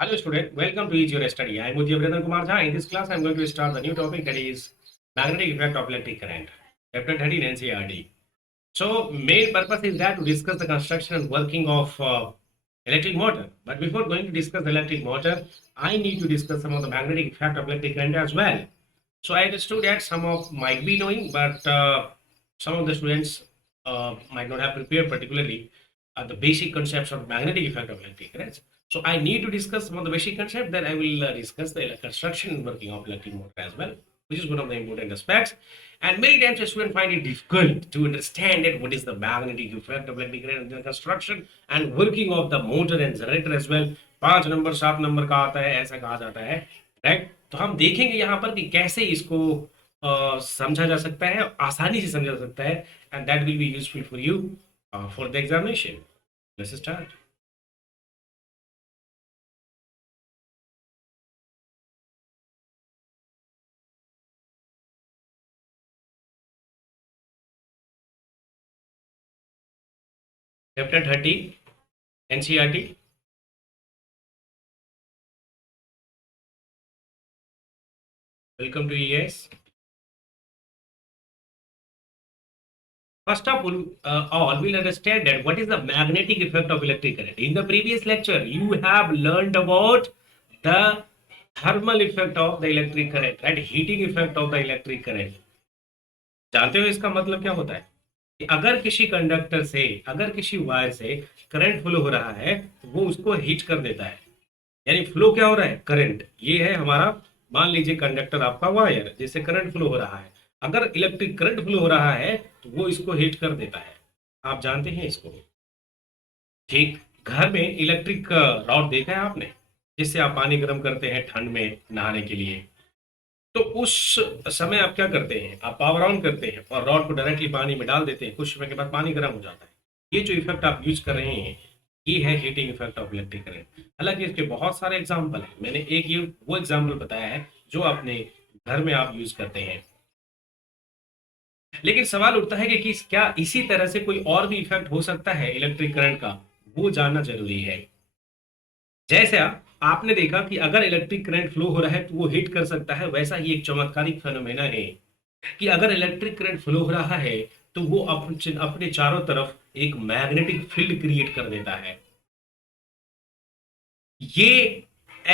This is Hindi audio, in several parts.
Hello student, welcome to Each Your Study. I am Mujib Ratan Kumar Jha. In this class, I am going to start the new topic that is magnetic effect of electric current. Chapter 13 NCERT. So main purpose is that to discuss the construction and working of electric motor. But before going to discuss the electric motor, I need to discuss some of the magnetic effect of electric current as well. So I understood that some of might be knowing, but some of the students might not have prepared particularly the basic concepts of magnetic effect of electric currents. So I need to discuss some of the basic concept. Then I will discuss the construction and working of electric motor as well, which is one of the important aspects. And many times a student find it difficult to understand that what is the magnetic effect of electric current in the construction and working of the motor and generator as well. 5 number 7 number का आता है, ऐसा कहा जाता है, राइट? तो हम देखेंगे यहाँ पर कि कैसे इसको समझा जा सकता है, आसानी से समझा जा सकता है, and that will be useful for you for the examination. Let's start. Chapter 30 NCERT. Welcome to ES. First of all, we'll understand that what is the magnetic effect of electric current. In the previous lecture, you have learned about the thermal effect of the electric current, right? Heating effect of the electric current. जानते हो इसका मतलब क्या होता है? कि अगर किसी कंडक्टर से, अगर किसी वायर से करंट फ्लो हो रहा है, तो वो उसको हीट कर देता है. यानी फ्लो क्या हो रहा है? करंट. ये है हमारा, मान लीजिए कंडक्टर आपका वायर, जिससे करंट फ्लो हो रहा है. अगर इलेक्ट्रिक करंट फ्लो हो रहा है तो वो इसको हीट कर देता है. आप जानते हैं इसको. ठीक. घर में इलेक्ट्रिक रॉड देखा है आपने, जिससे आप पानी गर्म करते हैं ठंड में नहाने के लिए. तो उस समय आप क्या करते हैं? आप पावर ऑन करते हैं और रॉड को डायरेक्टली पानी में डाल देते हैं. कुछ समय के बाद पानी गर्म हो जाता है. ये जो इफेक्ट आप यूज कर रहे हैं, ये है heating effect of electric current. हालांकि इसके बहुत सारे एग्जाम्पल हैं. मैंने एक ये वो एग्जाम्पल बताया है जो अपने घर में आप यूज करते हैं. लेकिन सवाल उठता है कि क्या इसी तरह से कोई और भी इफेक्ट हो सकता है इलेक्ट्रिक करंट का? वो जानना जरूरी है. जैसे आपने देखा कि अगर इलेक्ट्रिक करंट फ्लो हो रहा है तो वो हीट कर सकता है, वैसा ही एक चमत्कारिक फेनोमेना है कि अगर इलेक्ट्रिक करंट फ्लो हो रहा है तो वो अपने चारों तरफ एक मैग्नेटिक फील्ड क्रिएट कर देता है. ये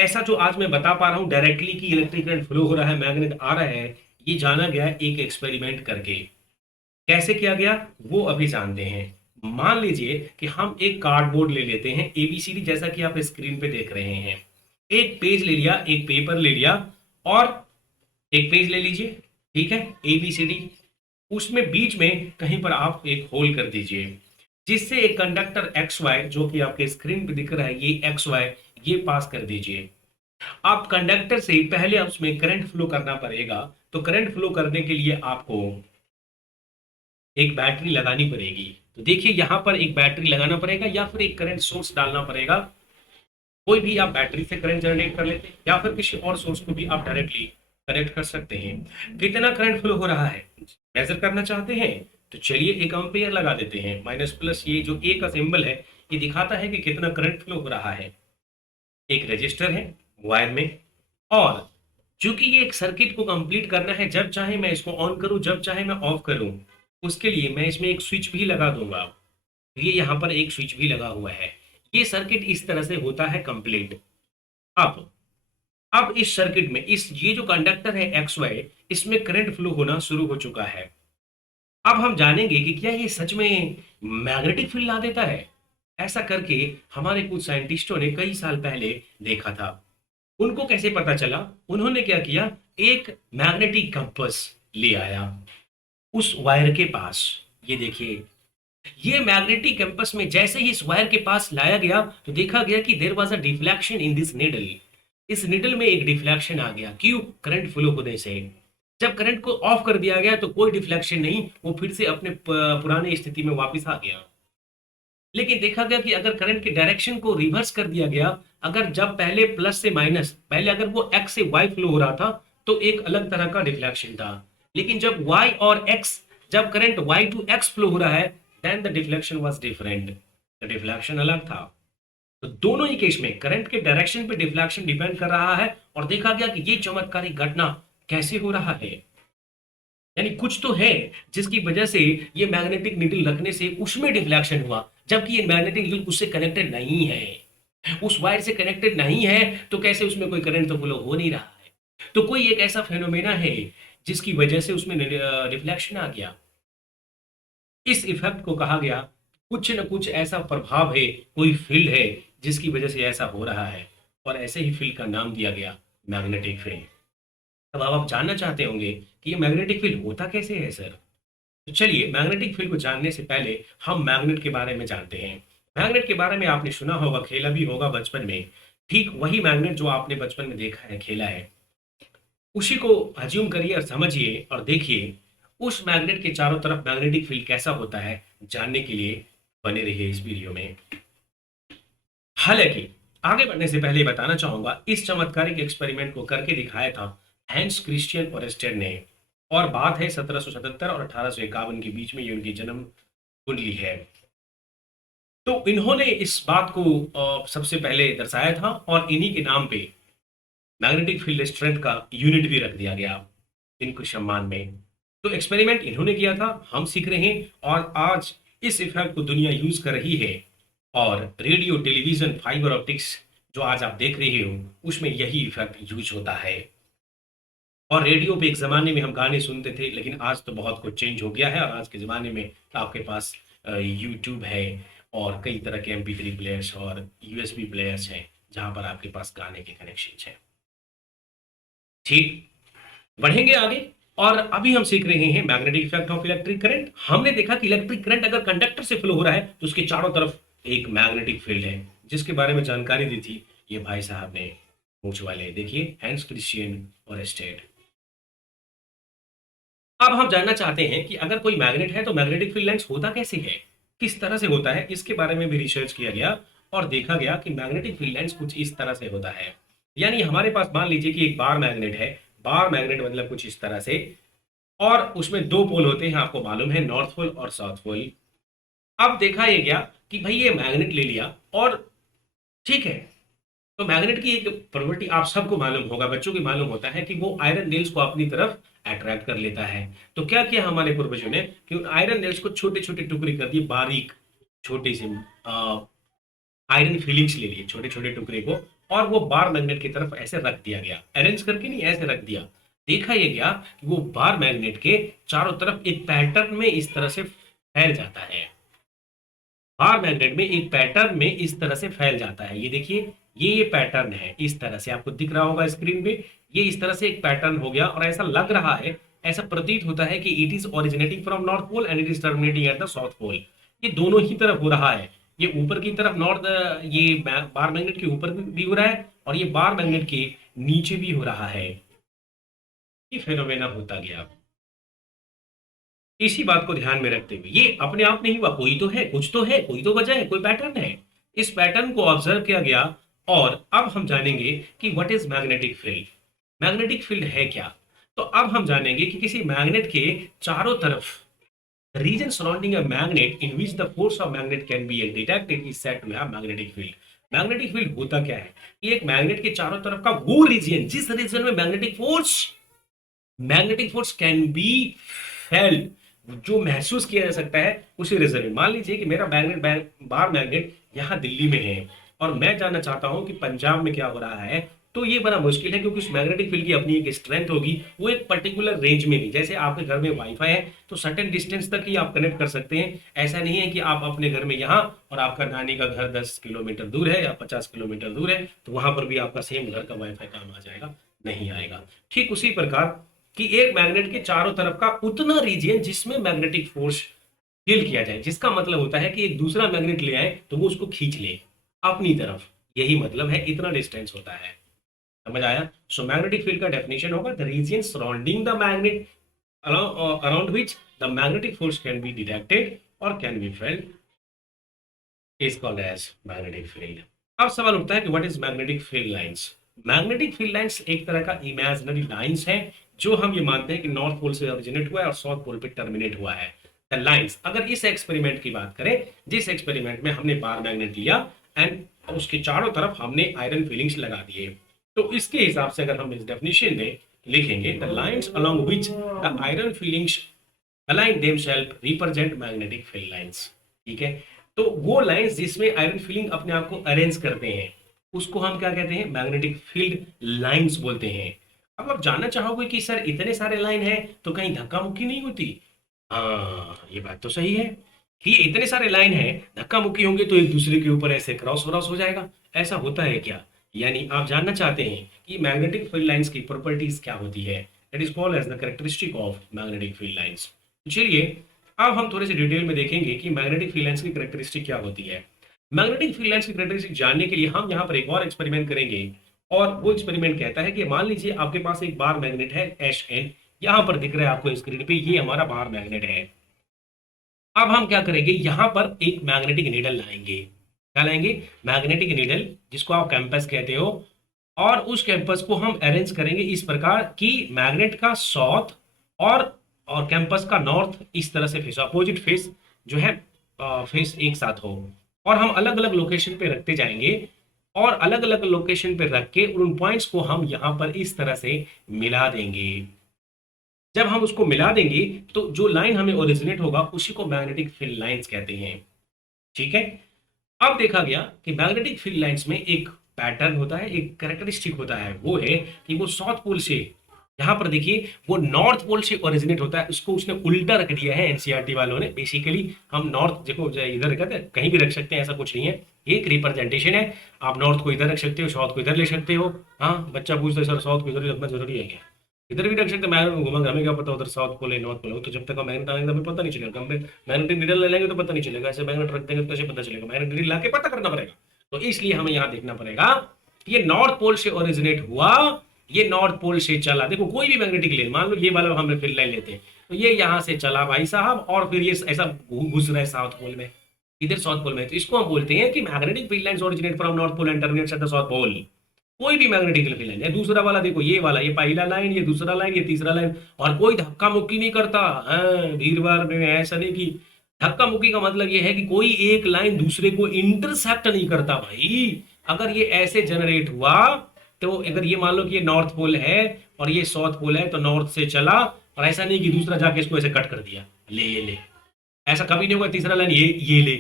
ऐसा जो आज मैं बता पा रहा हूं डायरेक्टली कि इलेक्ट्रिक करंट फ्लो हो रहा है, मैग्नेट आ रहा है, ये जाना गया एक एक्सपेरिमेंट करके. कैसे किया गया वो अभी जानते हैं. मान लीजिए कि हम एक कार्डबोर्ड ले लेते हैं, एबीसीडी, जैसा कि आप स्क्रीन पे देख रहे हैं. एक पेज ले लिया, एक पेपर ले लिया और एक पेज ले लीजिए. ठीक है, एबीसीडी. उसमें बीच में कहीं पर आप एक होल कर दीजिए, जिससे एक कंडक्टर एक्स वाई, जो कि आपके स्क्रीन पे दिख रहा है, ये एक्स वाई, ये पास कर दीजिए. आप कंडक्टर से पहले उसमें करंट फ्लो करना पड़ेगा. तो करंट फ्लो करने के लिए आपको एक बैटरी लगानी पड़ेगी. तो देखिए यहां पर एक बैटरी लगाना पड़ेगा या फिर एक करंट सोर्स डालना पड़ेगा. कोई भी आप बैटरी से करंट जनरेट कर लेते हैं या फिर किसी और सोर्स को भी आप डायरेक्टली कनेक्ट कर सकते हैं. कितना करंट फ्लो हो रहा है मेजर करना चाहते हैं तो चलिए एक एम्पियर लगा देते हैं. माइनस प्लस, ये जो ए का सिंबल है, ये दिखाता है कि कितना करंट फ्लो हो रहा है. एक रजिस्टर है वायर में, और चूंकि ये एक सर्किट को कंप्लीट करना है, जब चाहे मैं इसको ऑन करूं, जब चाहे मैं ऑफ करूं, उसके लिए मैं इसमें एक स्विच भी लगा दूंगा. ये यहाँ पर एक स्विच भी लगा हुआ है. ये सर्किट इस तरह से होता है कंप्लीट. अब इस सर्किट में इस ये जो कंडक्टर है एक्स वाई, इसमें करंट फ्लो होना शुरू हो चुका है. अब हम जानेंगे कि क्या ये सच में मैग्नेटिक फील्ड ला देता है. ऐसा करके हमारे कुछ साइंटिस्टों ने कई साल पहले देखा था. उनको कैसे पता चला? उन्होंने क्या किया, एक मैग्नेटिक कंपास ले आया उस वायर के पास. ये देखिए, ये मैग्नेटिक कंपास में जैसे ही इस वायर के पास लाया गया तो देखा गया कि there was a deflection in this needle. इस निडल में एक डिफ्लेक्शन आ गया. क्यों? करंट फ्लो होने से. जब करंट को ऑफ कर दिया गया तो कोई डिफ्लेक्शन नहीं, वो फिर से अपने पुराने स्थिति में वापस आ गया. लेकिन देखा गया कि अगर करंट के डायरेक्शन को रिवर्स कर दिया गया, अगर जब पहले प्लस से माइनस, पहले अगर वो एक्स से वाई फ्लो हो रहा था तो एक अलग तरह का डिफ्लेक्शन था. लेकिन जब वाई और एक्स, जब current Y to X flow हो रहा है, then the deflection was different. The deflection अलग था. तो दोनों ही केस में करंट के डायरेक्शन पे डिफ्लेक्शन डिपेंड कर रहा है, और देखा गया कि ये चमत्कारिक घटना कैसे हो रहा है। यानी कुछ तो है जिसकी वजह से ये मैग्नेटिक नीडल रखने से उसमें डिफ्लेक्शन हुआ, जबकि ये मैग्नेटिक नीडल उससे कनेक्टेड नहीं है, उस वायर से कनेक्टेड नहीं है, तो कैसे उसमें कोई करंट तो फ्लो हो नहीं रहा है। तो कोई एक ऐसा फेनोमेना है जिसकी वजह से उसमें रिफ्लेक्शन आ गया। इस इफेक्ट को कहा गया कुछ न कुछ ऐसा प्रभाव है, कोई फील्ड है जिसकी वजह से ऐसा हो रहा है, और ऐसे ही फील्ड का नाम दिया गया मैग्नेटिक फील्ड। अब आप जानना चाहते होंगे कि ये मैग्नेटिक फील्ड होता कैसे है सर। तो चलिए मैग्नेटिक फील्ड को जानने से पहले हम मैग्नेट के बारे में जानते हैं। मैग्नेट के बारे में आपने सुना होगा, खेला भी होगा बचपन में। ठीक वही मैग्नेट जो आपने बचपन में देखा है, खेला है, उसी को अज्यूम करिए और समझिए और देखिए उस मैग्नेट के चारों तरफ मैग्नेटिक फील्ड कैसा होता है। जानने के लिए बने रहिए इस वीडियो में। हालांकि आगे बढ़ने से पहले बताना चाहूंगा, इस चमत्कारिक एक्सपेरिमेंट को करके दिखाया था हैंस क्रिश्चियन ओरेस्टेड ने, और बात है 1777 और 1851 के बीच में, ये उनकी जन्म कुंडली है। तो इन्होंने इस बात को सबसे पहले दर्शाया था, और इन्हीं के नाम पे मैग्नेटिक फील्ड स्ट्रेंथ का यूनिट भी रख दिया गया इनको सम्मान में। तो एक्सपेरिमेंट इन्होंने किया था, हम सीख रहे हैं, और आज इस इफेक्ट को दुनिया यूज कर रही है। और रेडियो, टेलीविजन, फाइबर ऑप्टिक्स जो आज आप देख रहे हो, उसमें यही इफेक्ट यूज होता है। और रेडियो पे एक ज़माने में हम गाने सुनते थे, लेकिन आज तो बहुत कुछ चेंज हो गया है, और आज के ज़माने में आपके पास यूट्यूब है और कई तरह के MP3 प्लेयर्स और USB प्लेयर्स हैं, जहाँ पर आपके पास गाने के कनेक्शन हैं। ठीक, बढ़ेंगे आगे, और अभी हम सीख रहे हैं magnetic effect of electric current. हमने देखा कि इलेक्ट्रिक करंट अगर कंडक्टर से फ्लो हो रहा है तो उसके चारों तरफ एक मैग्नेटिक फील्ड है, जिसके बारे में जानकारी दी थी ये भाई साहब ने, पूछ वाले, देखिए हैंस क्रिश्चियन ओरेस्टेड। अब हम जानना चाहते हैं कि अगर कोई मैग्नेट है तो मैग्नेटिक फील्ड लाइंस होता कैसे है, किस तरह से होता है, इसके बारे में भी रिसर्च किया गया, और देखा गया कि मैग्नेटिक फील्ड लाइंस कुछ इस तरह से होता है। यानी हमारे पास मान लीजिए कि एक बार मैग्नेट है, बार मैग्नेट मतलब कुछ इस तरह से, और उसमें दो पोल होते हैं, आपको मालूम है, नॉर्थ पोल और साउथ पोल। अब देखा ये गया कि भाई ये मैग्नेट ले लिया, और ठीक है, तो मैग्नेट की एक प्रॉपर्टी आप सबको मालूम होगा, बच्चों की मालूम होता है कि वो आयरन नेल्स को अपनी तरफ अट्रैक्ट कर लेता है। तो क्या किया हमारे पूर्वजों ने कि उन आयरन नेल्स को छोटे छोटे टुकड़े कर दिए, बारीक छोटे से आयरन फिलिंग्स ले लिए, छोटे छोटे टुकड़े को, और वो बार मैग्नेट की तरफ ऐसे रख दिया गया, अरेंज करके नहीं, ऐसे रख दिया। देखा ये गया कि वो बार मैग्नेट के चारों तरफ एक पैटर्न में इस तरह से फैल जाता है, बार मैग्नेट में एक पैटर्न में इस तरह से फैल जाता है। ये देखिए, ये पैटर्न है, इस तरह से आपको दिख रहा होगा स्क्रीन पे, ये इस तरह से एक पैटर्न हो गया, और ऐसा लग रहा है, ऐसा प्रतीत होता है कि it is originating from north pole and it is terminating at the south pole. ये दोनों ही तरफ हो रहा है, ये ऊपर की तरफ नॉर्थ, ये बार मैग्नेट के ऊपर भी हो रहा है, और ये बार मैग्नेट के नीचे भी हो रहा है। ये फेनोमेना होता गया। इसी बात को ध्यान में रखते हुए, ये अपने आप नहीं हुआ, कोई तो है, कुछ तो है, कोई तो वजह है, कोई पैटर्न है। इस पैटर्न को ऑब्जर्व किया गया, और अब हम जानेंगे कि what is magnetic field. Magnetic field है क्या। तो अब हम जानेंगे कि किसी मैग्नेट के चारों तरफ region surrounding a magnet in which the force of magnet can be detected is said to have magnetic field. Magnetic field होता क्या है, कि एक मैग्नेट के चारों तरफ का वो रीजन, जिस रीजन में magnetic force can be felt, जो महसूस किया जा सकता है, उसी रीजन में। मान लीजिए कि मेरा बार मैग्नेट यहाँ दिल्ली में है, और मैं जानना चाहता हूँ कि पंजाब में क्या हो रहा है, तो ये बड़ा मुश्किल है, क्योंकि उस मैग्नेटिक फील्ड की अपनी एक स्ट्रेंथ होगी, वो एक पर्टिकुलर रेंज में भी, जैसे आपके घर में वाईफाई है तो सर्टेन डिस्टेंस तक ही आप कनेक्ट कर सकते हैं। ऐसा नहीं है कि आप अपने घर में यहाँ, और आपका नानी का घर 10 किलोमीटर दूर है या 50 किलोमीटर दूर है, तो वहां पर भी आपका सेम घर का वाईफाई काम आ जाएगा, नहीं आएगा। ठीक उसी प्रकार कि एक मैग्नेट के चारों तरफ का उतना रीजन जिसमें मैग्नेटिक फोर्स फील किया जाए, जिसका मतलब होता है कि एक दूसरा मैग्नेट ले आए तो वो उसको खींच ले अपनी तरफ, यही मतलब है, इतना डिस्टेंस होता है। समझ आया। सो मैग्नेटिक फील्ड का डेफिनेशन होगा the region surrounding the magnet around which the magnetic force can be detected और can be felt is called as magnetic field. अब सवाल उठता है कि what is magnetic field lines. Magnetic field lines एक तरह का इमेजिनरी लाइंस है, जो हम ये मानते हैं कि नॉर्थ पोल से ओरिजिनेट हुआ है और साउथ पोल पे टर्मिनेट हुआ है। द लाइंस, अगर इस एक्सपेरिमेंट की बात करें, जिस एक्सपेरिमेंट में हमने बार मैग्नेट लिया एंड और उसके चारों तरफ हमने आयरन फीलिंग्स लगा दिए। तो इसके हिसाब से अगर हम इस डेफिनेशन में लिखेंगे, the lines along which the iron filings align themselves represent magnetic field lines. ठीक है, तो वो लाइंस जिसमें आयरन फीलिंग अपने आप को अरेंज करते हैं उसको हम क्या कहते हैं, मैग्नेटिक फील्ड लाइंस बोलते हैं। अब आप जानना चाहोगे कि सर इतने सारे लाइन हैं तो कहीं धक्का मुक्की नहीं होती? हाँ, ये बात तो सही है कि ये इतने सारे लाइन हैं, धक्का मुक्की होंगे तो एक दूसरे के ऊपर ऐसे क्रॉस व्रॉस हो जाएगा। ऐसा होता है क्या? यानी आप जानना चाहते हैं कि मैग्नेटिक फील्ड लाइंस की प्रॉपर्टीज क्या होती है? That is called as the characteristic of magnetic field lines. चलिए अब हम थोड़े से डिटेल में देखेंगे कि मैग्नेटिक फील्ड लाइंस की कैरेक्टरिस्टिक क्या होती है। मैग्नेटिक फील्ड लाइंस की कैरेक्टरिस्टिक जानने के लिए हम यहाँ पर एक और एक्सपेरिमेंट करेंगे, और वो एक्सपेरिमेंट कहता है कि मान लीजिए आपके पास एक बार मैग्नेट है HN, यहाँ पर दिख रहा है आपको स्क्रीन पे, ये हमारा बार मैग्नेट है। अब हम क्या करेंगे, यहां पर एक मैग्नेटिक नीडल लाएंगे। क्या लाएंगे? मैग्नेटिक नीडल, जिसको आप कैंपस कहते हो। और उस कैंपस को हम अरेंज करेंगे इस प्रकार कि मैग्नेट का साउथ और कैंपस का नॉर्थ इस तरह से फेस, अपोजिट फेस जो है, फेस एक साथ हो। और हम अलग अलग लोकेशन पे रखते जाएंगे, और अलग अलग लोकेशन पे रख के उन पॉइंट्स को हम यहां पर इस तरह से मिला देंगे। जब हम उसको मिला देंगे तो जो लाइन हमें ओरिजिनेट होगा उसी को मैग्नेटिक फील्ड लाइंस कहते हैं। ठीक है, अब देखा गया कि मैग्नेटिक फील्ड लाइंस में एक पैटर्न होता है, एक कैरेक्टरिस्टिक होता है, वो है कि वो साउथ पोल से, यहां पर देखिए वो नॉर्थ पोल से ओरिजिनेट होता है, उसको उसने उल्टा रख दिया है एनसीईआरटी वालों ने। बेसिकली हम नॉर्थ देखो इधर रखते हैं, कहीं भी रख सकते हैं, ऐसा कुछ नहीं है, एक रिप्रेजेंटेशन है। आप नॉर्थ को इधर रख सकते हो, साउथ को इधर ले सकते हो। हाँ, बच्चा पूछता है सर साउथ को इधर रखना जरूरी है क्या? इधर भी रख सकते हैं, मैग्नेट में घुमा, हमें क्या पता उधर साउथ पोल है नॉर्थ पोल है? तो जब तक हम मैग्नेट आएंगे हमें पता नहीं चलेगा। हम मैग्नेटिक नीडल ले लेंगे तो पता नहीं चलेगा, ऐसे मैग्नेट रख देंगे तो कैसे पता चलेगा? मैग्नेटिक नीडल लाके पता करना पड़ेगा। तो इसलिए हमें यहाँ देखना पड़ेगा कि ये नॉर्थ पोल से ओरिजिनेट हुआ, ये नॉर्थ पोल से चला। देखो कोई भी मैग्नेटिक लेन, मान लो ये वाला हम फील्ड लाइन लेते हैं, तो ये यहाँ से चला भाई साहब, और फिर ये ऐसा घुस रहा है साउथ पोल में, इधर साउथ पोल में। तो इसको हम बोलते हैं कि magnetic field lines originate from north pole and terminates at the south pole. कोई भी मैग्नेटिक फील्ड लाइन है, दूसरा वाला देखो, ये वाला, ये पहला लाइन, ये दूसरा लाइन, ये तीसरा लाइन, और कोई धक्का मुक्की नहीं करता है भीड़ भाड़ में। ऐसा नहीं कि धक्का मुक्की का मतलब ये है कि कोई एक लाइन दूसरे को इंटरसेप्ट नहीं करता भाई। अगर ये ऐसे जनरेट हुआ, तो अगर ये मान लो कि ये नॉर्थ पोल है और ये साउथ पोल है, तो नॉर्थ से चला, और ऐसा नहीं कि दूसरा जाके इसको ऐसे कट कर दिया, ले ये ले, ऐसा कभी नहीं होगा। तीसरा लाइन ये ले।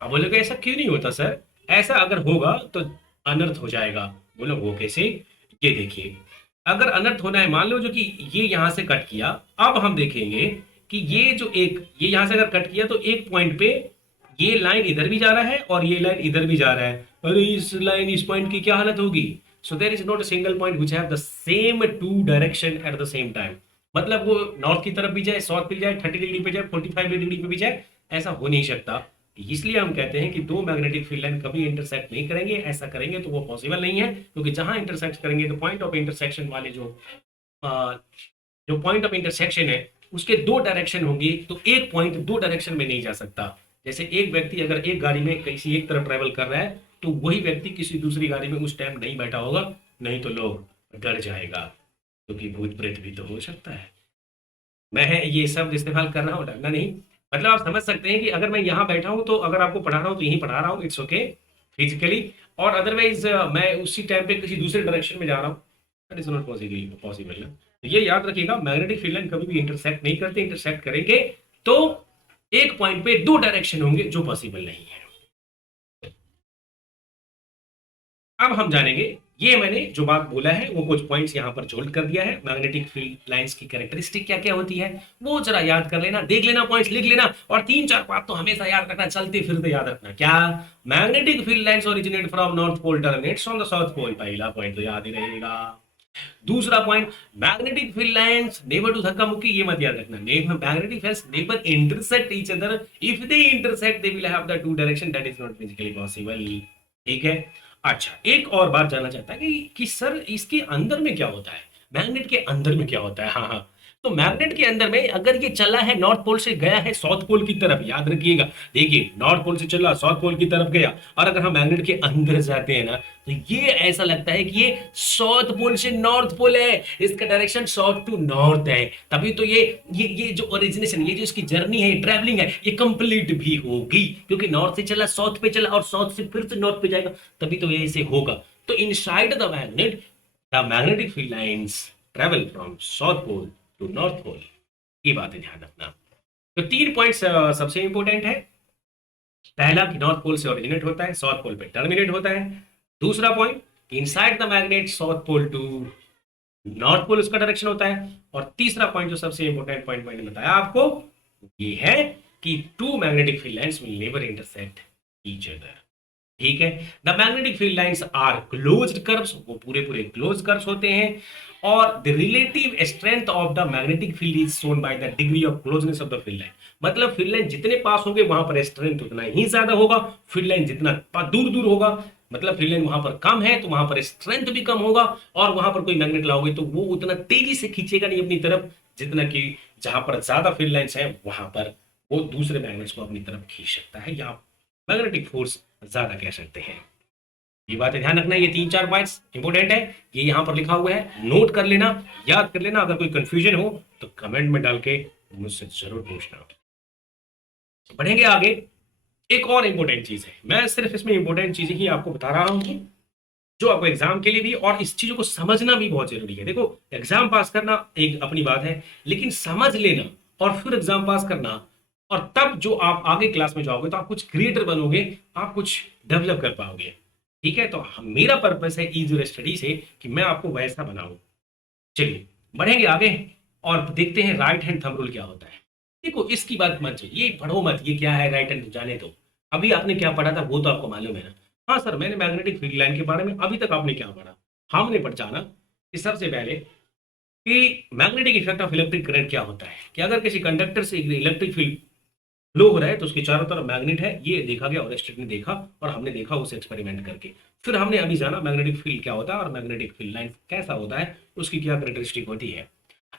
अब बोलोगे ऐसा क्यों नहीं होता सर? ऐसा अगर होगा तो अनर्थ हो जाएगा। बोलो वो कैसे? ये देखिए, अगर अनर्थ होना है, मान लो जो कि ये यहां से कट किया, अब हम देखेंगे कि ये जो एक, ये यहां से अगर कट किया तो एक पॉइंट पे ये लाइन इधर भी जा रहा है और ये लाइन इधर भी जा रहा है। अरे इस लाइन, इस पॉइंट की क्या हालत होगी? So there is not a single point which have the same two direction at the same time. मतलब वो नॉर्थ की तरफ भी जाए, साउथ पे जाए, 30 डिग्री पे जाए, 45 डिग्री पे भी जाए, ऐसा हो नहीं सकता। इसलिए हम कहते हैं कि दो मैग्नेटिक फील्ड लाइन कभी इंटरसेक्ट नहीं करेंगे। ऐसा करेंगे तो वो पॉसिबल नहीं है, क्योंकि जहां इंटरसेक्ट करेंगे तो पॉइंट ऑफ इंटरसेक्शन वाले जो पॉइंट ऑफ इंटरसेक्शन है उसके दो डायरेक्शन होंगी, तो एक पॉइंट दो डायरेक्शन में नहीं जा सकता। जैसे एक व्यक्ति अगर एक गाड़ी में किसी एक तरफ ट्रेवल कर रहा है, तो वही व्यक्ति किसी दूसरी गाड़ी में उस टाइम नहीं बैठा होगा, नहीं तो लोग डर जाएगा, क्योंकि भूत प्रेत भी तो हो सकता है। मैं ये शब्द इस्तेमाल कर रहा हूँ, डरना नहीं। मतलब आप समझ सकते हैं कि अगर मैं यहाँ बैठा हूँ तो अगर आपको पढ़ा रहा हूँ तो यहीं पढ़ा रहा हूँ, इट्स ओके फिजिकली, और अदरवाइज मैं उसी टाइम पे किसी दूसरे डायरेक्शन में जा रहा हूँ, दैट इज नॉट पॉसिबल। तो ये याद रखिएगा, मैग्नेटिक फील्ड लाइन कभी भी इंटरसेक्ट नहीं करते। इंटरसेक्ट करेंगे तो एक पॉइंट पे दो डायरेक्शन होंगे, जो पॉसिबल नहीं है। अब हम जानेंगे, ये मैंने जो बात बोला है वो कुछ पॉइंट्स यहाँ पर जोल्ड कर दिया है। मैग्नेटिक फील्ड लाइंस की कैरेक्टरिस्टिक क्या क्या होती है वो जरा याद कर लेना, देख लेना, पॉइंट्स लिख लेना, और तीन चार बात तो हमेशा याद रखना, चलते फिरते याद रखना। क्या? Magnetic field lines originate from north pole terminates on the south pole. पहला पॉइंट तो याद ही रहेगा। दूसरा point, magnetic field lines never do धक्का मुक्की, ये मत याद रखना। Magnetic fields never intersect each other, if they intersect they will have the two direction, that is not physically possible. ठीक है। अच्छा, एक और बात जानना चाहता है कि सर इसके अंदर में क्या होता है, मैग्नेट के अंदर में क्या होता है? हाँ हाँ, तो मैग्नेट के अंदर में अगर ये चला है नॉर्थ पोल से गया है साउथ पोल की तरफ, याद रखिएगा, देखिए नॉर्थ पोल से चला साउथ पोल की तरफ गया, और अगर हम मैग्नेट के अंदर जाते हैं ना तो ये ऐसा लगता है कि ये साउथ पोल से नॉर्थ पोल है, इसका डायरेक्शन साउथ टू नॉर्थ है, तभी तो ये जो ओरिजिनेशन, ये जो इसकी जर्नी है, ट्रैवलिंग है, ये कंप्लीट भी होगी, क्योंकि नॉर्थ से चला साउथ पे चला और साउथ से फिर से नॉर्थ पे जाएगा, तभी तो ये ऐसे होगा। तो inside the magnet the magnetic field lines travel from south pole to north pole. ये बातें ध्यान रखना। तो 3 पॉइंट्स सबसे इंपॉर्टेंट है। पहला कि नॉर्थ पोल से ओरिजिनेट होता है, साउथ पोल पे टर्मिनेट होता है। दूसरा point, inside the magnet south pole to north pole उसका डायरेक्शन होता है। और तीसरा पॉइंट जो सबसे इंपॉर्टेंट पॉइंट मैंने बताया आपको, ये है कि two magnetic field lines will never intersect each other. ठीक है, the magnetic field lines are closed curves, वो पूरे पूरे क्लोज कर्व्स होते हैं। और the relative strength of the magnetic field is shown by the degree of closeness of the field line. मतलब फील्ड लाइन जितने पास होंगे वहां पर स्ट्रेंथ उतना ही ज्यादा होगा, फील्ड लाइन जितना दूर दूर होगा, मतलब फील्ड लाइन वहां पर कम है तो वहां पर स्ट्रेंथ भी कम होगा, और वहां पर कोई मैग्नेट लाओगे तो वो उतना तेजी से खींचेगा नहीं अपनी तरफ, जितना कि जहां पर ज्यादा फील्ड लाइंस है वहां पर वो दूसरे मैग्नेट्स को अपनी तरफ खींच सकता है, या मैग्नेटिक फोर्स ज्यादा कह सकते हैं। ये बातें ध्यान रखना, ये 3-4 पॉइंट्स इंपॉर्टेंट है, ये यहां पर लिखा हुआ है, नोट कर लेना, याद कर लेना। अगर कोई कंफ्यूजन हो तो कमेंट में डाल के मुझसे जरूर पूछना। बढ़ेंगे आगे। एक और इंपॉर्टेंट चीज है, मैं सिर्फ इसमें इंपॉर्टेंट चीजें ही आपको बता रहा हूं जो आपको एग्जाम के लिए भी, और इस चीजों को समझना भी बहुत जरूरी है। देखो, एग्जाम पास करना एक अपनी बात है, लेकिन समझ लेना और फिर एग्जाम पास करना, और तब जो आप आगे क्लास में जाओगे तो आप कुछ क्रिएटर बनोगे, आप कुछ डेवलप कर पाओगे। ठीक है, तो मेरा पर्पस है इजी स्टडी से कि मैं आपको वैसा बनाऊं। चलिए बढ़ेंगे आगे और देखते हैं राइट हैंड थंब रूल क्या होता है। देखो, इसकी बात मत जो ये पढ़ो मत, ये क्या है राइट हैंड जाने दो, अभी आपने क्या पढ़ा था वो तो आपको मालूम है ना। हाँ सर, मैंने मैग्नेटिक फील्ड लाइन के बारे में, अभी तक आपने क्या पढ़ा? हमने पढ़ जाना कि सबसे पहले कि magnetic effect of electric current क्या होता है, कि अगर किसी कंडक्टर से इलेक्ट्रिक फील्ड फ्लो हो रहा है तो उसके चारों तरफ मैग्नेट है, ये देखा गया, ऑरेस्टेड ने देखा और हमने देखा उसे एक्सपेरिमेंट करके। फिर हमने अभी जाना मैग्नेटिक फील्ड क्या होता है और मैग्नेटिक फील्ड लाइन कैसा होता है, उसकी क्या कैरेक्टरिस्टिक होती है।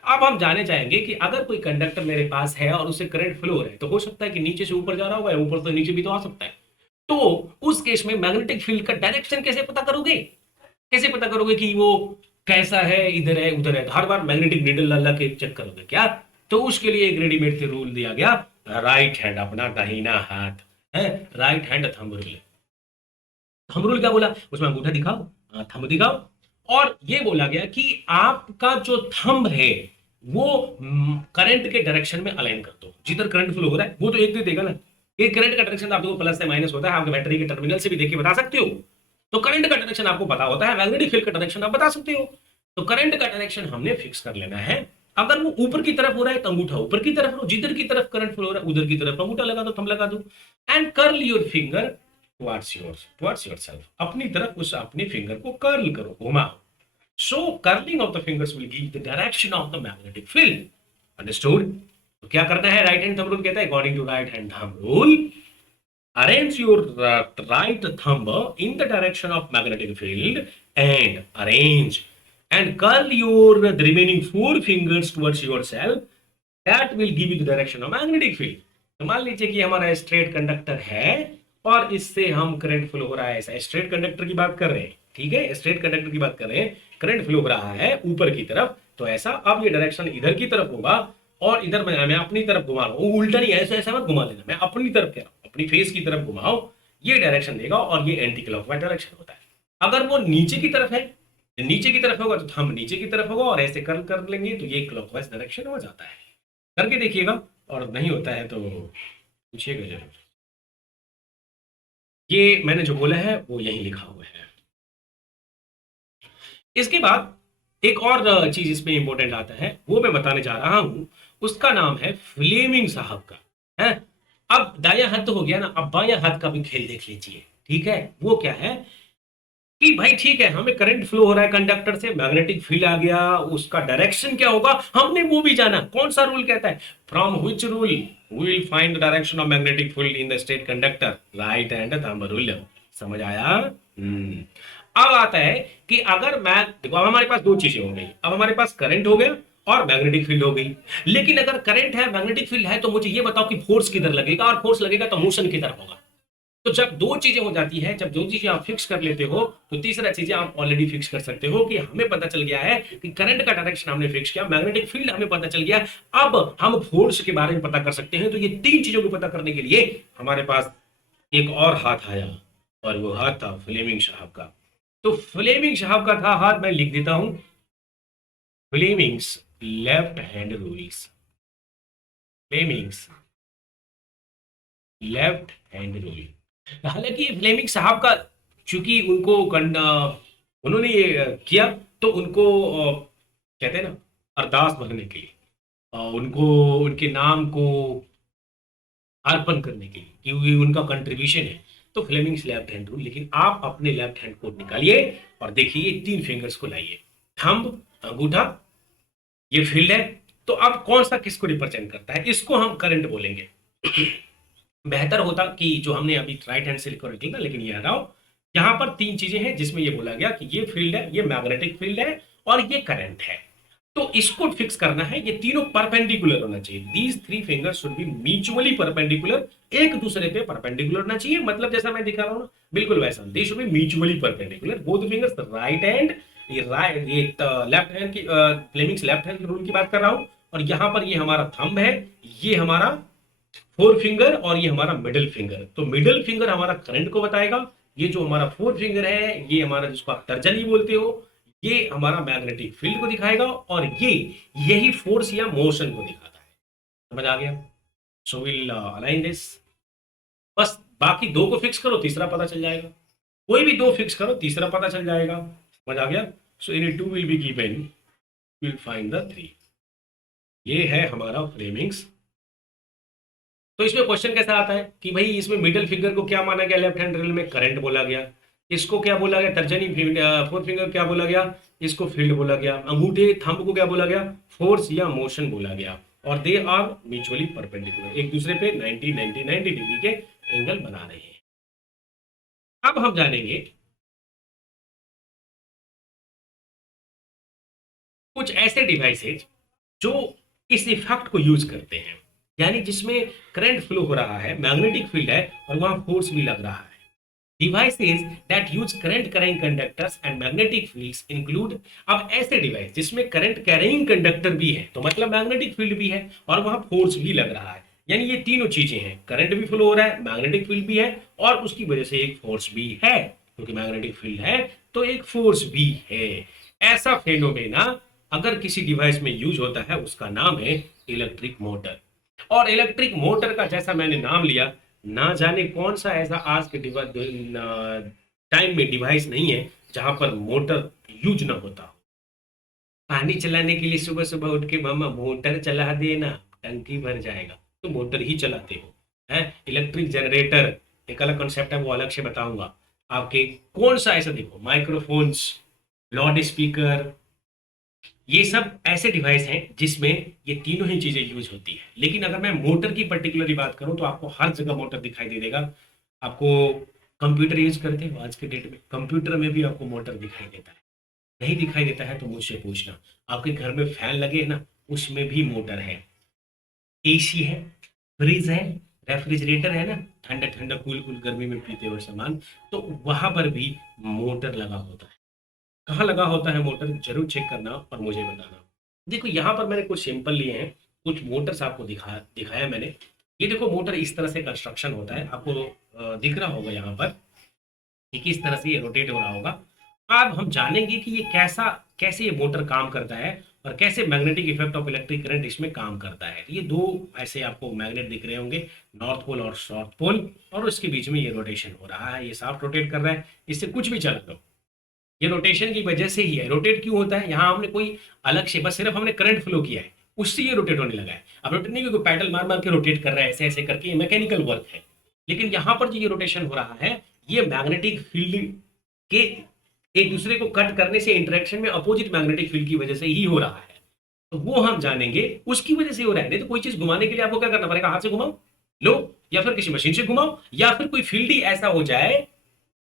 अब हम जाने चाहेंगे कि अगर कोई कंडक्टर मेरे पास है और उसे करंट फ्लो हो रहा है, तो हो सकता है कि नीचे से ऊपर जा रहा होगा, ऊपर से नीचे भी तो आ सकता है। तो उस केस में मैग्नेटिक फील्ड का डायरेक्शन कैसे पता करोगे? कैसे पता करोगे कि वो कैसा है, इधर है उधर है? तो हर बार मैग्नेटिक नीडल ला के चेक करोगे क्या? तो उसके लिए एक रेडीमेड से रूल दिया गया, राइट हैंड, अपना दाहिना हाथ है, right hand thumb rule. Thumb rule क्या बोला उसमें? अंगूठा दिखाओ, थंब दिखाओ, और ये बोला गया कि आपका जो थंब है वो करंट के डायरेक्शन में अलाइन कर दो। जिधर करंट फ्लो हो रहा है वो तो एक दे देगा ना, ये करंट का डायरेक्शन आपको प्लस से माइनस होता है, आपके बैटरी के टर्मिनल से भी देख के बता सकते हो। तो करंट का डायरेक्शन आपको पता होता है, मैग्नेटिक फील्ड का डायरेक्शन आप बता सकते हो। तो करंट का डायरेक्शन हमने फिक्स कर लेना है। अगर वो ऊपर की तरफ हो रहा है तो अंगूठा ऊपर की तरफ लो, जिधर की तरफ करंट फ्लो हो रहा है उधर की तरफ अंगूठा लगा दो, थंब लगा दो, and curl your finger towards yourself, अपनी तरफ उस अपने फिंगर को कर्ल करो, घुमाओ। So curling of the fingers will give the direction of the magnetic field. Understood? तो क्या करना है? राइट हैंड थंब रूल कहता है, according to right hand thumb rule, arrange your right thumb in the direction of magnetic field and arrange and curl your the remaining 4 fingers towards yourself. That will give you the direction of magnetic field. तो मान लीजिए कि हमारा स्ट्रेट कंडक्टर है और इससे हम करंट फ्लो हो रहा है, ऐसा स्ट्रेट कंडक्टर की बात कर रहे हैं। ठीक है, स्ट्रेट कंडक्टर की बात कर रहे हैं, करंट फ्लो हो रहा है ऊपर की तरफ, तो ऐसा अब ये डायरेक्शन इधर की तरफ होगा और इधर मैं अपनी तरफ घुमा रहा हूँ, उल्टा नहीं, ऐसा ऐसा मत घुमा लेना, मैं अपनी तरफ कह रहा हूँ, अपनी फेस की तरफ घुमाओ, ये डायरेक्शन देगा और ये एंटी क्लॉकवाइज डायरेक्शन होता है। अगर वो नीचे की तरफ है, नीचे की तरफ होगा तो थंब नीचे की तरफ होगा और ऐसे कर्ल कर लेंगे तो ये क्लॉकवाइज डायरेक्शन हो जाता है। करके देखिएगा, और नहीं होता है तो पूछिएगा जरूर। ये मैंने जो बोला है वो यही लिखा हुआ है। इसके बाद एक और चीज इसमें इंपॉर्टेंट आता है, वो मैं बताने जा रहा हूं, उसका नाम है फ्लेमिंग साहब का है। अब दाया हाथ तो हो गया ना, अब बाया हाथ का भी खेल देख लीजिए। ठीक है, वो क्या है कि भाई ठीक है, हमें करंट फ्लो हो रहा है कंडक्टर से, मैग्नेटिक फील्ड आ गया, उसका डायरेक्शन क्या होगा हमने वो भी जाना। कौन सा रूल कहता है? From which rule we will find the direction of magnetic field in the straight conductor? Right hand thumb rule. समझ आया? अब आता है कि अगर मैं, देखो अब हमारे पास दो चीजें हो गई, अब हमारे पास करंट हो गया और मैग्नेटिक फील्ड हो गई। लेकिन अगर करंट है, मैग्नेटिक फील्ड है, तो मुझे ये बताओ कि फोर्स किधर लगेगा, और फोर्स लगेगा तो मोशन किधर होगा। तो जब दो चीजें हो जाती है, जब दो चीजें आप फिक्स कर लेते हो, तो तीसरा चीजें आप ऑलरेडी फिक्स कर सकते हो कि हमें पता चल गया है कि करंट का डायरेक्शन हमने फिक्स किया, मैग्नेटिक फील्ड हमें पता चल गया। अब हम फोर्स के बारे में पता कर सकते हैं। तो ये तीन चीजों को पता करने के लिए हमारे पास एक और हाथ आया, और वो हाथ था फ्लेमिंग साहब का। तो फ्लेमिंग साहब का था हाथ, मैं लिख देता हूं, Fleming's left hand rules. Fleming's left hand rule. हालांकि फ्लेमिंग साहब का, चूंकि उन्होंने ये किया, तो उनको कहते हैं ना, अरदास भरने के लिए, उनको उनके नाम को अर्पण करने के लिए, क्योंकि उनका कंट्रीब्यूशन है। तो फ्लेमिंग्स लेफ्ट हैंड रूल। लेकिन आप अपने लेफ्ट हैंड को निकालिए और देखिए, तीन फिंगर्स को लाइए, थंब, अंगूठा, ये फील्ड है। तो अब कौन सा किसको रिप्रेजेंट करता है, इसको हम करंट बोलेंगे। बेहतर होता कि जो हमने अभी राइट हैंड से लिखा ना, लेकिन ये हटाओ। यहां पर तीन चीजें हैं जिसमें ये बोला गया कि ये फील्ड है, ये मैग्नेटिक फील्ड है, और ये करंट है। तो इसको फिक्स करना है, ये तीनों परपेंडिकुलर होना चाहिए। These three fingers should be mutually perpendicular, एक दूसरे पे परपेंडिकुलर होना चाहिए। मतलब जैसा मैं दिखा रहा हूं ना, बिल्कुल वैसा, they should be mutually perpendicular, both fingers right hand, ये लेफ्ट हैंड की, फ्लेमिंग्स लेफ्ट हैंड रूल की बात कर रहा हूं। और यहां पर ये हमारा थंब है, ये हमारा फोर फिंगर, और ये हमारा मिडिल फिंगर। तो मिडिल फिंगर हमारा करंट को बताएगा, ये जो हमारा फोर फिंगर है, ये हमारा जिसको आप तर्जनी बोलते हो, ये हमारा मैग्नेटिक फील्ड को दिखाएगा, और ये यही फोर्स या मोशन को दिखाता है। समझ आ गया? So will align this. बस बाकी दो को फिक्स करो, तीसरा पता चल जाएगा। कोई भी दो फिक्स करो, तीसरा पता चल जाएगा। समझ आ गया? So any two will be given, will find the three. ये है हमारा फ्रेमिंग्स। तो इसमें क्वेश्चन कैसा आता है कि भाई इसमें मिडिल फिंगर को क्या माना गया, लेफ्ट हैंड रूल में करंट बोला गया, इसको क्या बोला गया, तर्जनी फोर्थ फिंगर क्या बोला गया, इसको फील्ड बोला गया, अंगूठे थंब को क्या बोला गया, फोर्स या मोशन बोला गया। और दे आर म्यूचुअली परपेंडिकुलर, एक दूसरे पे 90 डिग्री के एंगल बना रहे हैं। अब हम जानेंगे कुछ ऐसे डिवाइसेज जो इस इफेक्ट को यूज करते हैं, यानी जिसमें करंट फ्लो हो रहा है, मैग्नेटिक फील्ड है, और वहां फोर्स भी लग रहा है। Devices that use current carrying conductors and magnetic fields include. अब ऐसे डिवाइस जिसमें करंट कैरिंग कंडक्टर भी है, तो मतलब मैग्नेटिक फील्ड भी है और वहां फोर्स भी लग रहा है, यानी ये तीनों चीजें हैं, करंट भी फ्लो हो रहा है, मैग्नेटिक फील्ड भी है, और उसकी वजह से एक फोर्स भी है, क्योंकि मैग्नेटिक फील्ड है तो एक फोर्स भी है। ऐसा फेनोमेना अगर किसी डिवाइस में यूज होता है, उसका नाम है इलेक्ट्रिक मोटर। और इलेक्ट्रिक मोटर का जैसा मैंने नाम लिया, ना जाने कौन सा ऐसा आज के टाइम में डिवाइस नहीं है जहां पर मोटर यूज ना होता हो। पानी चलाने के लिए सुबह सुबह उठ के मामा मोटर चला देना, टंकी भर जाएगा, तो मोटर ही चलाते हो। है इलेक्ट्रिक जनरेटर, एक अलग कॉन्सेप्ट है, वो अलग से बताऊंगा आपके। कौन सा ऐसा, देखो माइक्रोफोन्स, लाउड स्पीकर, ये सब ऐसे डिवाइस हैं जिसमें ये तीनों ही चीजें यूज होती है। लेकिन अगर मैं मोटर की पर्टिकुलरली बात करूं, तो आपको हर जगह मोटर दिखाई दे देगा। आपको कंप्यूटर यूज करते हो आज के डेट में, कंप्यूटर में भी आपको मोटर दिखाई देता है। नहीं दिखाई देता है तो मुझसे पूछना। आपके घर में फैन लगे है ना, उसमें भी मोटर है। एसी है, फ्रिज है, रेफ्रिजरेटर है ना, ठंडा ठंडा कूल कूल गर्मी में पीते हुए सामान, तो वहां पर भी मोटर लगा होता है। कहाँ लगा होता है मोटर, जरूर चेक करना और मुझे बताना। देखो यहाँ पर मैंने कुछ सिंपल लिए हैं, कुछ मोटर्स आपको दिखाया मैंने। ये देखो मोटर इस तरह से कंस्ट्रक्शन होता है, आपको दिख रहा होगा यहाँ पर कि किस तरह से ये रोटेट हो रहा होगा। अब हम जानेंगे कि ये कैसे ये मोटर काम करता है, और कैसे magnetic effect of electric current इसमें काम करता है। ये दो ऐसे आपको मैग्नेट दिख रहे होंगे, नॉर्थ पोल और साउथ पोल, और उसके बीच में ये रोटेशन हो रहा है, ये साफ रोटेट कर रहा है, इससे कुछ भी चला दो, ये रोटेशन की वजह से ही है। रोटेट क्यों होता है, यहाँ हमने कोई अलग से, बस सिर्फ हमने करंट फ्लो किया है, उससे ये रोटेट होने लगा है। अब रोटेट नहीं, क्योंकि पैडल मार मार के रोटेट कर रहा है, ऐसे ऐसे करके, ये मैकेनिकल वर्क है। लेकिन यहाँ पर जो ये रोटेशन हो रहा है, ये मैग्नेटिक फील्ड के एक दूसरे को कट करने से, इंटरेक्शन में अपोजिट मैग्नेटिक फील्ड की वजह से ही हो रहा है। तो वो हम जानेंगे, उसकी वजह से हो रहा है। नहीं तो कोई चीज घुमाने के लिए आपको क्या करना पड़ेगा, हाथ से घुमाओ लो, या फिर किसी मशीन से घुमाओ, या फिर कोई फील्ड ही ऐसा हो जाए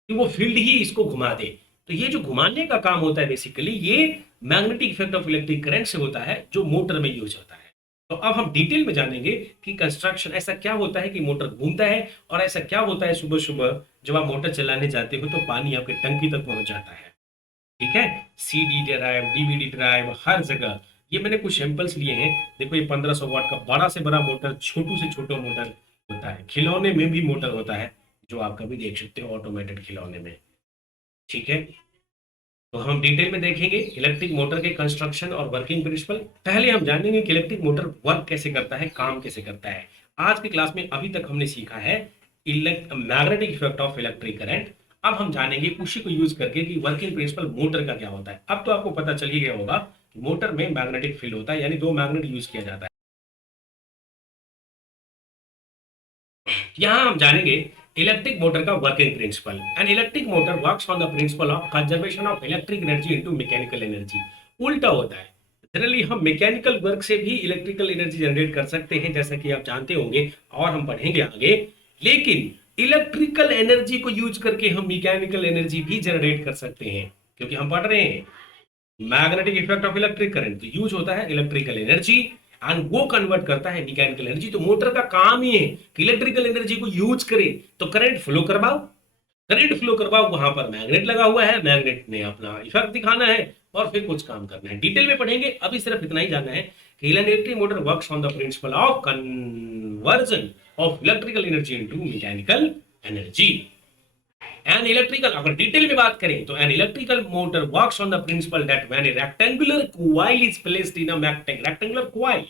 कि वो फील्ड ही इसको घुमा दे। तो ये जो घुमाने का काम होता है बेसिकली, ये magnetic effect of electric current से होता है जो मोटर में यूज होता है। तो अब हम डिटेल में जानेंगे कि कंस्ट्रक्शन ऐसा क्या होता है कि मोटर घूमता है, और ऐसा क्या होता है सुबह सुबह जब आप मोटर चलाने जाते हो तो पानी आपके टंकी तक पहुंच जाता है। ठीक है, सीडी ड्राइव, डीवीडी ड्राइव, हर जगह। ये मैंने कुछ सैंपल्स लिए हैं। देखो ये 1500 वाट का बड़ा से बड़ा मोटर, छोटू से छोटा मोटर होता है। खिलौने में भी मोटर होता है, जो आप कभी देख सकते हो ऑटोमेटेड खिलौने में। ठीक है, तो हम डिटेल में देखेंगे इलेक्ट्रिक मोटर के कंस्ट्रक्शन और वर्किंग प्रिंसिपल। पहले हम जानेंगे कि इलेक्ट्रिक मोटर वर्क कैसे करता है, काम कैसे करता है। आज की क्लास में अभी तक हमने सीखा है magnetic effect of electric current. अब हम जानेंगे उसी को यूज करके कि वर्किंग प्रिंसिपल मोटर का क्या होता है। अब तो आपको पता चल ही गया होगा कि मोटर में मैग्नेटिक फील्ड होता है, यानी दो मैग्नेट यूज किया जाता है। यहाँ हम जानेंगे इलेक्ट्रिक मोटर का working principle. N electric motor works on the principle of conservation of electric energy into mechanical energy. उल्टा होता है। जनरली हम मैकेनिकल वर्क से भी इलेक्ट्रिकल एनर्जी जनरेट कर सकते हैं, जैसा कि आप जानते होंगे और हम पढ़ेंगे आगे। लेकिन इलेक्ट्रिकल एनर्जी को यूज करके हम मैकेनिकल एनर्जी भी जनरेट कर सकते हैं, क्योंकि हम पढ़ रहे हैं magnetic effect of electric current. तो यूज होता है इलेक्ट्रिकल एनर्जी एंड वो कन्वर्ट करता है मैकेनिकल एनर्जी। तो मोटर का काम ही है कि इलेक्ट्रिकल एनर्जी को यूज करे तो करंट फ्लो करवाओ। करंट फ्लो करवाओ, वहां पर मैग्नेट लगा हुआ है, मैग्नेट ने अपना इफेक्ट दिखाना है और फिर कुछ काम करना है। डिटेल में पढ़ेंगे, अभी सिर्फ इतना ही जानना है कि electric motor works on the principle of conversion of electrical energy into mechanical energy. An electrical, अगर डिटेल में बात करें तो an electrical motor works on the principal that when A rectangular coil is placed in a rectangular coil,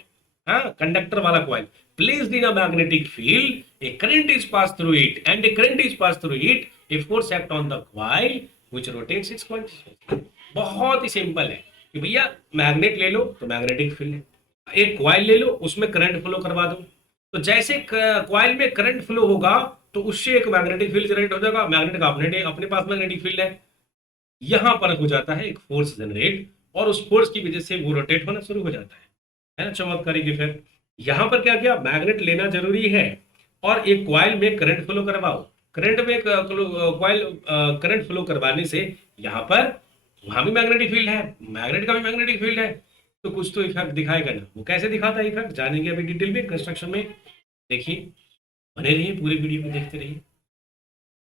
हाँ कंडक्टर वाला coil, placed in a magnetic field, a current is passed through it, and a current is passed through it, a force act on the coil which rotates its coil। बहुत ही सिंपल है कि भैया मैग्नेट ले लो तो मैग्नेटिक फील्ड, एक कॉइल ले लो उसमें करंट फ्लो करवा दो, तो जैसे कॉइल में करंट फ्लो होगा तो उससे एक मैग्नेटिक फील्ड जनरेट हो जाएगा। मैग्नेट का अपने पास मैग्नेटिक फील्ड है, यहां पर हो जाता है एक फोर्स जनरेट, और उस फोर्स की वजह से वो रोटेट होना शुरू हो जाता है ना, चमत्कारिक इफेक्ट। यहां पर क्या किया, मैग्नेट लेना जरूरी है और एक कॉइल में करंट फ्लो करवाओ। करंट में कॉइल करंट फ्लो करवाने से यहां पर वहां भी मैग्नेटिक फील्ड है, मैग्नेट का भी मैग्नेटिक फील्ड है, तो कुछ तो इफेक्ट दिखाएगा ना। वो कैसे दिखाता है इफेक्ट, जानेंगे अभी डिटेल में कंस्ट्रक्शन में। देखिए, बने रहिए, पूरे वीडियो में देखते रहिए।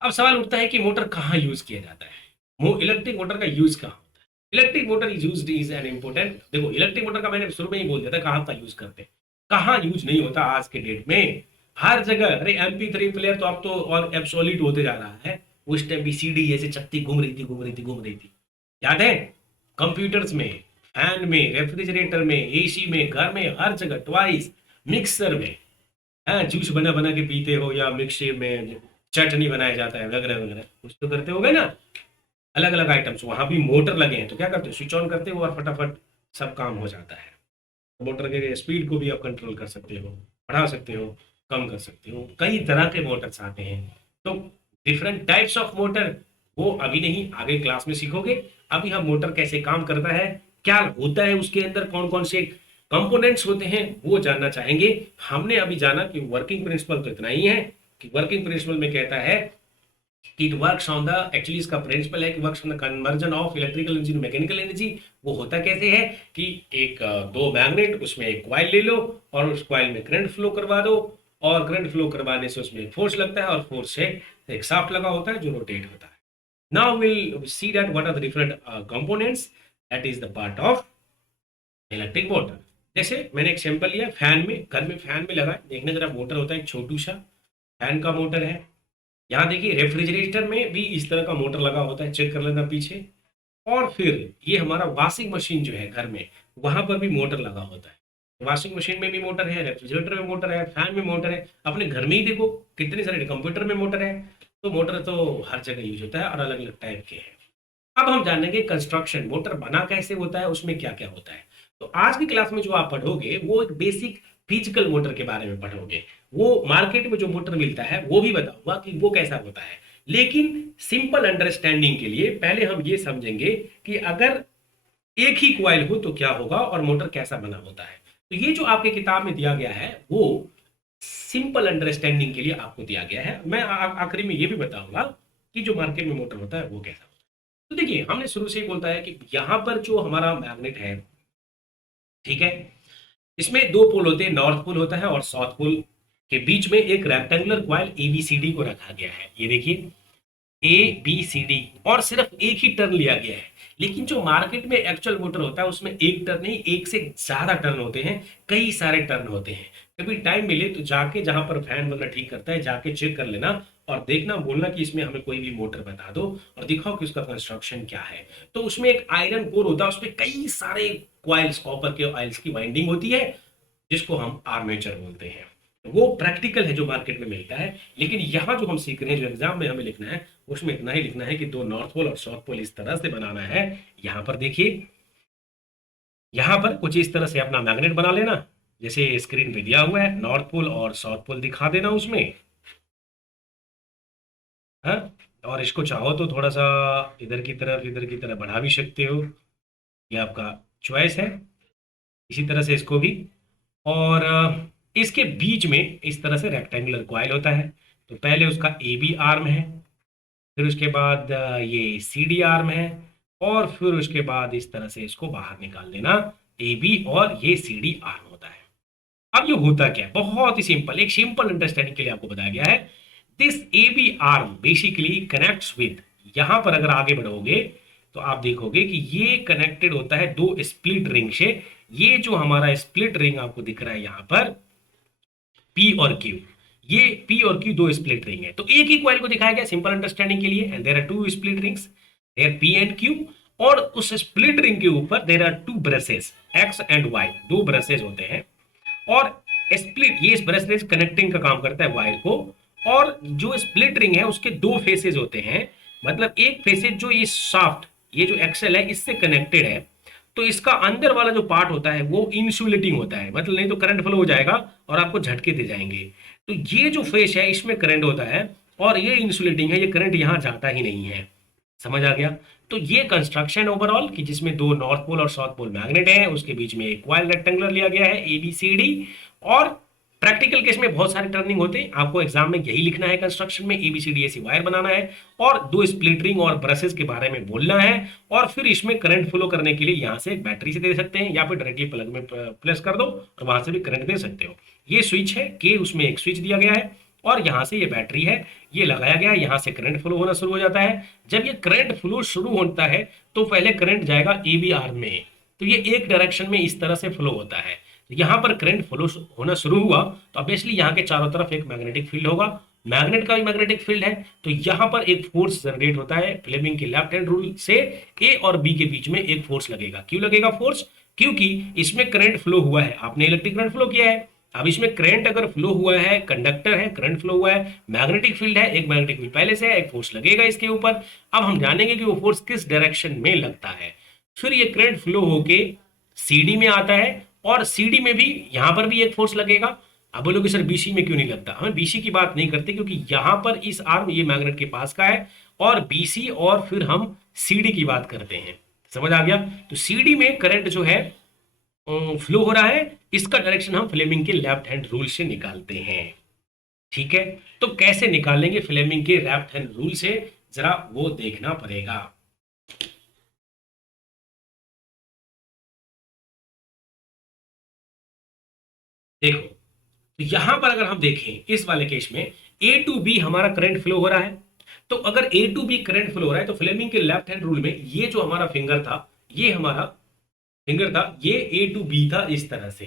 अब सवाल उठता है कि मोटर कहाँ यूज किया जाता है, इलेक्ट्रिक मोटर का यूज कहाँ होता है। Electric motor is used is an important. देखो इलेक्ट्रिक मोटर का मैंने शुरू में ही बोल दिया था कहाँ का यूज करते हैं, कहाँ यूज नहीं होता आज के डेट में, हर जगह। अरे MP3 प्लेयर तो अब तो और एब्सोल्यूट होते जा रहा है, उस टाइम भी सीडी ऐसे चक्की घूम रही थी घूम रही थी घूम रही थी, याद है। कंप्यूटर्स में, फैन में, रेफ्रिजरेटर में, एसी में, घर में, हर जगह, ट्वाइस, मिक्सर में, हाँ जूस बना बना के पीते हो, या मिक्सर में चटनी बनाया जाता है वगैरह वगैरह, कुछ तो करते होगे ना। अलग अलग आइटम्स, वहां भी मोटर लगे हैं तो क्या करते हो, स्विच ऑन करते हो और फटाफट सब काम हो जाता है। मोटर के स्पीड को भी आप कंट्रोल कर सकते हो, बढ़ा सकते हो, कम कर सकते हो। कई तरह के मोटर्स आते हैं, तो डिफरेंट टाइप्स ऑफ मोटर, वो अभी नहीं, आगे क्लास में सीखोगे। अभी हम मोटर कैसे काम करता है, क्या होता है उसके अंदर, कौन कौन से कंपोनेंट्स होते हैं, वो जानना चाहेंगे। हमने अभी जाना कि वर्किंग प्रिंसिपल तो इतना ही है कि वर्किंग प्रिंसिपल में कहता है कि it works on the, actually इसका प्रिंसिपल है कि works on the conversion of electrical energy to mechanical energy. वो होता कैसे है कि एक दो मैग्नेट, उसमें एक कॉइल ले लो और उस कॉइल में करंट फ्लो करवा दो, और करंट फ्लो करवाने से उसमें एक फोर्स लगता है और फोर्स से एक शाफ्ट लगा होता है जो रोटेट होता है। Now will see that what are the different components, that is the part of electric motor. जैसे मैंने एक सैंपल लिया, फैन में, घर में फैन में लगा, देखने जरा मोटर होता है एक छोटू सा फैन का मोटर है। यहाँ देखिए रेफ्रिजरेटर में भी इस तरह का मोटर लगा होता है, चेक कर लेना पीछे। और फिर ये हमारा वॉशिंग मशीन जो है घर में, वहां पर भी मोटर लगा होता है। वॉशिंग मशीन में भी मोटर है, रेफ्रिजरेटर में मोटर है, फैन में मोटर है, अपने घर में ही देखो कितने सारे, कंप्यूटर में मोटर है। तो मोटर तो हर जगह यूज होता है और अलग अलग टाइप के हैं। अब हम जानेंगे कंस्ट्रक्शन, मोटर बना कैसे होता है, उसमें क्या क्या होता है। तो आज की क्लास में जो आप पढ़ोगे वो एक बेसिक फिजिकल मोटर के बारे में पढ़ोगे। वो मार्केट में जो मोटर मिलता है वो भी बताऊंगा कि वो कैसा होता है, लेकिन सिंपल अंडरस्टैंडिंग के लिए पहले हम ये समझेंगे कि अगर एक ही कॉइल हो तो क्या होगा और मोटर कैसा बना होता है। तो ये जो आपके किताब में दिया गया है वो सिंपल अंडरस्टैंडिंग के लिए आपको दिया गया है। मैं आखिरी में ये भी बताऊंगा कि जो मार्केट में मोटर होता है वो कैसा होता है। तो देखिए हमने शुरू से ही बोलता है कि यहाँ पर जो हमारा मैग्नेट है, ठीक है, इसमें दो पोल होते हैं, नॉर्थ पोल होता है और साउथ पोल। के बीच में एक रेक्टेंगुलर कॉइल एबीसीडी को रखा गया है, ये देखिए ए बी सी डी, और सिर्फ एक ही टर्न लिया गया है। लेकिन जो मार्केट में एक्चुअल मोटर होता है उसमें एक टर्न नहीं, एक से ज्यादा टर्न होते हैं, कई सारे टर्न होते हैं। कभी टाइम मिले तो जाके जहां पर फैन वगैरह ठीक करता है जाके चेक कर लेना, और देखना, बोलना कि इसमें हमें कोई भी मोटर बता दो और दिखाओ कि उसका कंस्ट्रक्शन क्या है। तो उसमें एक आयरन कोर होता है, उसमें कई सारे क्वाइल्स, कॉपर के ऑयल्स की वाइंडिंग होती है, जिसको हम आर्मेचर बोलते हैं। वो प्रैक्टिकल है जो मार्केट में मिलता है। लेकिन यहाँ जो हम सीख रहे हैं, जो एग्जाम में हमें लिखना है, उसमें इतना ही लिखना है कि दो नॉर्थ पोल और साउथ पोल इस तरह से बनाना है। यहाँ पर देखिए, यहाँ पर कुछ इस तरह से अपना मैग्नेट बना लेना, जैसे स्क्रीन पे दिया हुआ है, नॉर्थ पोल और साउथ पोल दिखा देना उसमें। हाँ, और इसको चाहो तो थोड़ा सा इधर की तरफ बढ़ा भी सकते हो, ये आपका चॉइस है। इसी तरह से इसको भी, और इसके बीच में इस तरह से रेक्टेंगुलर कॉइल होता है। तो पहले उसका ए बी आर्म है, फिर उसके बाद ये सी डी आर्म है, और फिर उसके बाद इस तरह से इसको बाहर निकाल देना, ए बी और ये सी डी आर्म होता है। अब ये होता क्या है, बहुत ही सिंपल, एक सिंपल अंडरस्टैंडिंग के लिए आपको बताया गया है। This A B arm basically connects with, यहां पर अगर आगे बढ़ोगे तो आप देखोगे कि ये कनेक्टेड होता है दो स्प्लिट रिंग से। ये जो हमारा स्प्लिट रिंग आपको दिख रहा है यहां पर, पी और क्यू, ये पी और क्यू दो स्प्लिट रिंग है। तो एक ही कॉइल को दिखाया गया सिंपल अंडरस्टैंडिंग के लिए, and there are two split rings, there P and Q. और उस स्प्लिट रिंग के ऊपर there are two brushes, X and Y, दो ब्रशेस होते हैं। और स्प्लिट, ये ब्रशेस कनेक्टिंग का काम करता है वायर को। और जो स्प्लिट रिंग है उसके दो फेसेस होते हैं, मतलब एक फेसेस जो ये शाफ्ट, ये जो एक्सेल है इससे कनेक्टेड है, तो इसका अंदर वाला जो पार्ट होता है वो इंसुलेटिंग होता है, मतलब नहीं तो करंट फ्लो हो जाएगा और आपको झटके दे जाएंगे। तो ये जो फेस है इसमें करंट होता है, और ये इंसुलेटिंग है, ये करंट यहां जाता ही नहीं है। समझ आ गया? तो ये कंस्ट्रक्शन ओवरऑल कि जिसमें दो नॉर्थ पोल और साउथ पोल मैग्नेट है, उसके बीच में एक कॉइल रेक्टेंगुलर लिया गया है ए बी सी डी। और प्रैक्टिकल केस में बहुत सारे टर्निंग होते हैं, आपको एग्जाम में यही लिखना है, कंस्ट्रक्शन में एबीसीडी ऐसी वायर बनाना है और दो स्प्लिट रिंग और ब्रशेस के बारे में बोलना है। और फिर इसमें करंट फ्लो करने के लिए यहां से एक बैटरी से दे सकते हैं, या फिर डायरेक्टली प्लग में प्लेस कर दो और वहां से भी करंट दे सकते हो। ये स्विच है के, उसमें एक स्विच दिया गया है, और यहाँ से ये बैटरी है, ये लगाया गया है, यहाँ से करंट फ्लो होना शुरू हो जाता है। जब ये करंट फ्लो शुरू होता है तो पहले करंट जाएगा ए बी आर्म में, तो ये एक डायरेक्शन में इस तरह से फ्लो होता है। तो यहाँ पर करंट फ्लो होना शुरू हुआ तो ऑब्वियसली यहाँ के चारों तरफ एक मैग्नेटिक फील्ड होगा, मैग्नेट का भी मैग्नेटिक फील्ड है, तो यहाँ पर एक फोर्स जनरेट होता है फ्लेमिंग के लेफ्ट हैंड रूल से। ए और बी के बीच में एक फोर्स लगेगा। क्यों लगेगा फोर्स? क्योंकि इसमें करंट फ्लो हुआ है, आपने इलेक्ट्रिक करंट फ्लो किया है। अब इसमें करंट अगर फ्लो हुआ है, कंडक्टर है, करंट फ्लो हुआ है, मैग्नेटिक फील्ड है, एक मैग्नेटिक फील्ड पहले से है, एक फोर्स लगेगा इसके ऊपर। अब हम जानेंगे कि वो फोर्स किस डायरेक्शन में लगता है। फिर ये करंट फ्लो होके सीडी में आता है, और सीडी में भी यहां पर भी एक फोर्स लगेगा। अब बोलोगे सर बीसी में क्यों नहीं लगता? हमें बीसी की बात नहीं करते, क्योंकि यहां पर इस आर्म ये मैग्नेट के पास का है, और बीसी और फिर हम सीडी की बात करते हैं। समझ आ गया? तो सीडी में करंट जो है फ्लो हो रहा है, इसका डायरेक्शन हम फ्लेमिंग के लेफ्ट हैंड रूल से निकालते हैं। ठीक है, तो कैसे निकालेंगे फ्लेमिंग के लेफ्ट हैंड रूल से, जरा वो देखना पड़ेगा। देखो, तो यहां पर अगर हम देखें इस वाले केस में ए टू बी हमारा करंट फ्लो हो रहा है। तो अगर ए टू बी करंट फ्लो हो रहा है तो फ्लेमिंग के लेफ्ट हैंड रूल में ये जो हमारा फिंगर था, ये हमारा फिंगर था, ये ए टू बी था इस तरह से।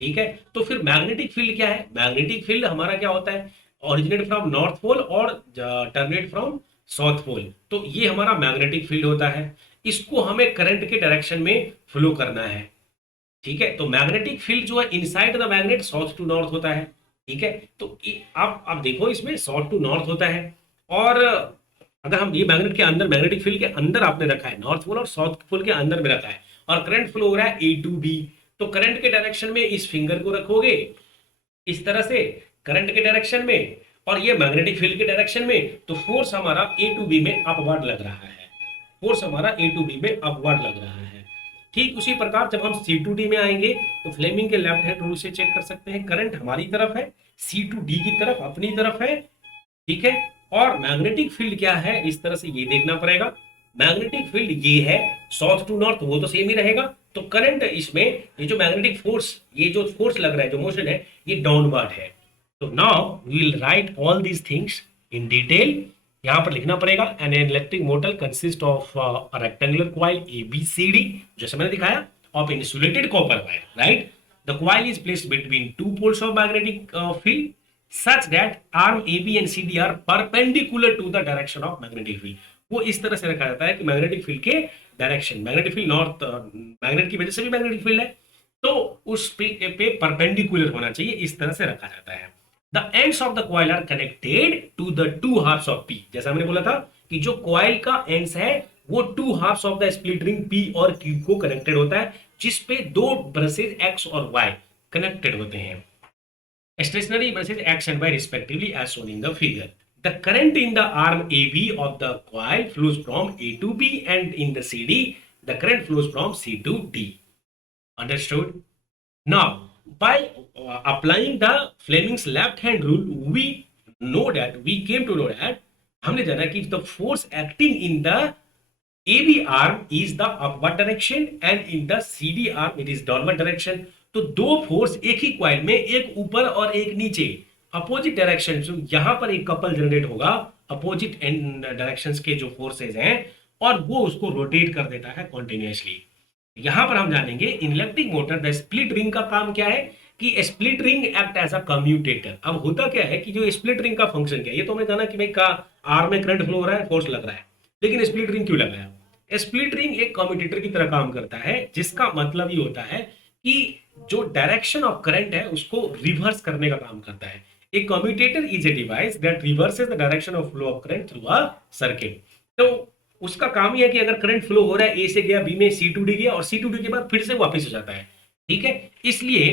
ठीक है, तो फिर मैग्नेटिक फील्ड क्या है? मैग्नेटिक फील्ड हमारा क्या होता है? ओरिजिनेट फ्रॉम नॉर्थ पोल और टर्मिनेट फ्रॉम साउथ पोल। तो ये हमारा मैग्नेटिक फील्ड होता है, इसको हमें करंट के डायरेक्शन में फ्लो करना है। ठीक है, तो मैग्नेटिक फील्ड जो है inside the magnet south to north होता है। ठीक है, तो आप देखो इसमें साउथ टू नॉर्थ होता है, और अगर हम ये मैग्नेट के अंदर, मैग्नेटिक फील्ड के अंदर आपने रखा है, नॉर्थ पोल और साउथ पोल के अंदर में रखा है, और करंट फ्लो हो रहा है ए टू बी, तो करंट के डायरेक्शन में इस फिंगर को रखोगे इस तरह से, करंट के डायरेक्शन में, और ये मैग्नेटिक फील्ड के डायरेक्शन में, तो फोर्स हमारा ए टू बी में अपवर्ड लग रहा है। फोर्स हमारा ए टू बी में अपवर्ड लग रहा है। ठीक उसी प्रकार जब हम सी टू डी में आएंगे तो फ्लेमिंग के लेफ्ट हैंड रूल से चेक कर सकते हैं, करंट हमारी तरफ है, सी टू डी की तरफ अपनी तरफ है। ठीक है, और मैग्नेटिक फील्ड क्या है इस तरह से ये देखना पड़ेगा। मैग्नेटिक फील्ड ये है साउथ टू नॉर्थ, वो तो सेम ही रहेगा। तो करंट इसमें, ये जो मैग्नेटिक फोर्स, ये जो फोर्स लग रहा है, जो मोशन है, ये डाउनवर्ड है। तो now we will write all these things in detail. यहां पर लिखना पड़ेगा an electric motor consist of a rectangular coil A B C D, जैसे मैंने दिखाया, of insulated copper wire, right. The coil is placed between two poles of magnetic field such that arm AB and CD are perpendicular to the direction of magnetic field। वो इस तरह से रखा जाता है कि मैग्नेटिक फील्ड के direction, magnetic field north, magnet की वजह से भी मैग्नेटिक फील्ड है, तो उस पे परपेंडिकुलर होना चाहिए, इस तरह से रखा जाता है। The ends of the coil are connected to the two halves of P, जैसा हमने बोला था कि जो कॉइल का एंड्स है वो two halves of the split ring P और क्यू को कनेक्टेड होता है, जिसपे दो ब्रशेज एक्स और वाई कनेक्टेड होते हैं, stationary versus X and Y respectively as shown in the figure। The current in the arm AB of the coil flows from A to B, and in the CD, the current flows from C to D। Understood? Now, by applying the Fleming's left-hand rule, we came to know that हमने जाना कि the force acting in the AB arm is the upward direction and in the CD arm it is downward direction। तो दो फोर्स एक ही कॉइल में, एक ऊपर और एक नीचे, अपोजिट डायरेक्शन, यहां पर एक कपल जनरेट होगा अपोजिट डायरेक्शंस के जो फोर्सेज हैं, और वो उसको रोटेट कर देता है कॉन्टिन्यूसली। यहां पर हम जानेंगे in electric motor the split ring का काम क्या है, कि split ring act as a commutator. अब होता क्या है कि जो स्प्लिट रिंग का फंक्शन क्या है, ये तो हमने जाना कि भाई का आर में करंट फ्लो हो रहा है, फोर्स लग रहा है, लेकिन स्प्लिट रिंग क्यों लगाया। स्प्लिट रिंग एक कम्यूटेटर की तरह काम करता है, जिसका मतलब ये होता है कि जो डायरेक्शन ऑफ करंट है उसको रिवर्स करने का काम करता है। A commutator is a device that reverses the direction of flow of current through a circuit. तो उसका काम यह है कि अगर करंट फ्लो हो रहा है ए से गया बी में, सी टू डी गया, और सी टू डी के बाद फिर से वापस हो जाता है, ठीक है। इसलिए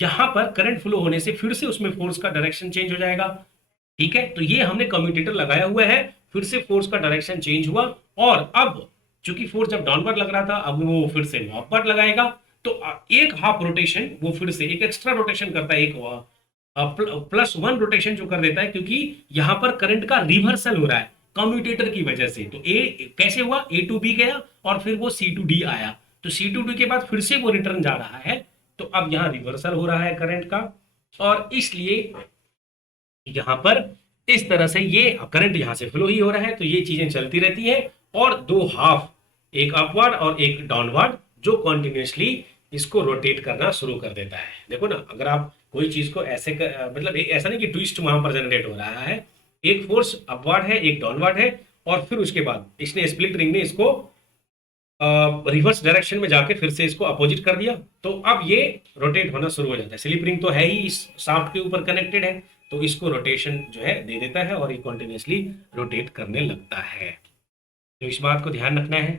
यहां पर करंट फ्लो होने से फिर से उसमें फोर्स का डायरेक्शन चेंज हो जाएगा, ठीक है। तो ये हमने कम्यूटेटर लगाया हुआ है, फिर से फोर्स का डायरेक्शन चेंज हुआ, और अब चूंकि फोर्स जब डाउनवर्ड लग रहा था, अब वो फिर से अपवर्ड लगाएगा। तो एक हाफ रोटेशन वो फिर से एक एक्स्ट्रा रोटेशन करता है, एक +1 रोटेशन जो कर देता है, क्योंकि यहां पर करंट का रिवर्सल हो रहा है कम्यूटेटर की वजह से। तो ए कैसे हुआ, ए टू बी गया और फिर वो सी टू डी आया, तो सी टू डी के बाद फिर से वो रिटर्न जा रहा है, तो अब यहां रिवर्सल हो रहा है करंट का, और इसलिए यहां पर इस तरह से ये करंट यहां से फ्लो ही हो रहा है। तो ये चीजें चलती रहती है, और दो हाफ, एक अपवर्ड और एक डाउनवर्ड, जो कॉन्टिन्यूसली इसको रोटेट करना शुरू कर देता है। देखो ना, अगर आप कोई चीज को ऐसे मतलब ऐसा नहीं कि ट्विस्ट वहां पर जनरेट हो रहा है, एक फोर्स अपवर्ड है, एक डाउनवर्ड है, और फिर उसके बाद इसने स्प्लिट रिंग ने इसको रिवर्स डायरेक्शन में जाके फिर से इसको अपोजिट कर दिया, तो अब ये रोटेट होना शुरू हो जाता है। स्लिप रिंग तो है ही इस शाफ्ट के ऊपर कनेक्टेड है, तो इसको रोटेशन जो है दे देता है, और ये कॉन्टिन्यूसली रोटेट करने लगता है। तो इस बात को ध्यान रखना है।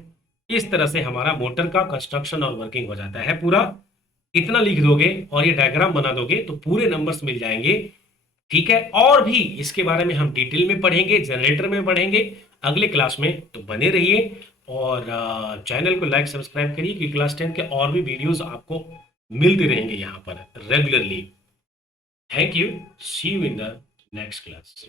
इस तरह से हमारा मोटर का कंस्ट्रक्शन और वर्किंग हो जाता है पूरा। इतना लिख दोगे और ये डायग्राम बना दोगे तो पूरे नंबर्स मिल जाएंगे, ठीक है। और भी इसके बारे में हम डिटेल में पढ़ेंगे, जनरेटर में पढ़ेंगे अगले क्लास में, तो बने रहिए। और चैनल को लाइक सब्सक्राइब करिए, क्योंकि क्लास 10 के और भी वीडियोस आपको मिलते रहेंगे यहाँ पर regularly. Thank you, see you in the next class.